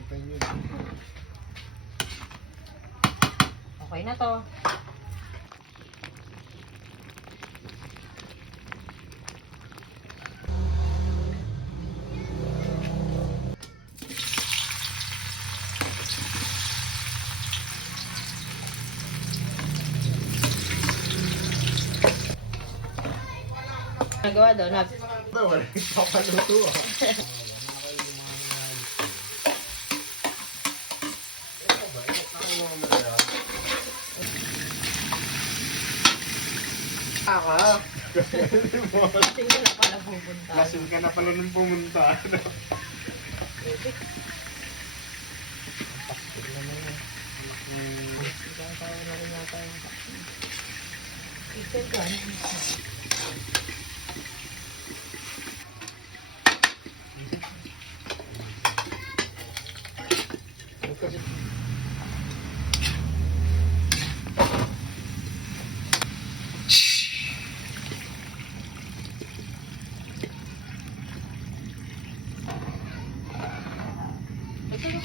Mountain yun. Okay na to. Nagawa daw na. Wala yung papaluto ah. Lasing ka na pala pupunta. Lasing ka na pala nung pumunta. Pwede. Pastig naman yan. Ibang tayo na rin yata yung vaccine. Ito ka.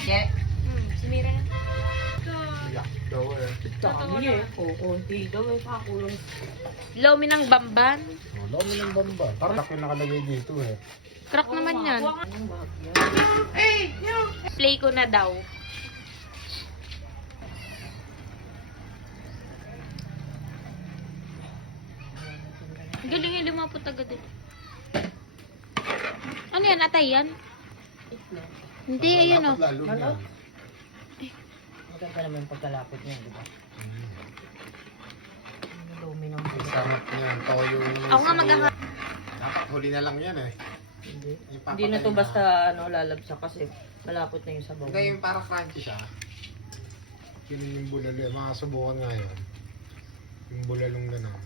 Yeah. Si Mira na. Yak daw eh. Dami eh. Oo, konti daw. May pakulong. Lomi ng bamban. Wala mo ng bamba. Parang laki nakalagay dito eh. Crack naman yan. Play ko na daw. Galing yung lumapot agad eh. Ano yan? Atay yan? Hindi, ayun o. Lalo niya. Maganda naman yung pagkalapot niya, di ba? Lumi ng Sarap niyan. Toyo naman. Ako nga magkaka... Dapat huli na lang yan eh. Hindi. Ipapatay Hindi na to na. basta lalabsa kasi malapot na yung sabaw. Hindi yung para crunchy siya. Yun yung bulalo. Makasubukan nga yun. Yung bulalong ganun.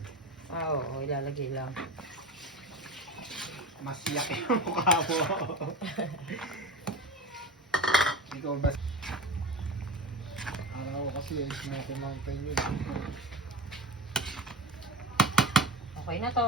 Oo, ilalagay lang. Mas yak yung mukha mo. Ikaw ba? Araw kasi yung Smoky Mountain yun. Okay na to.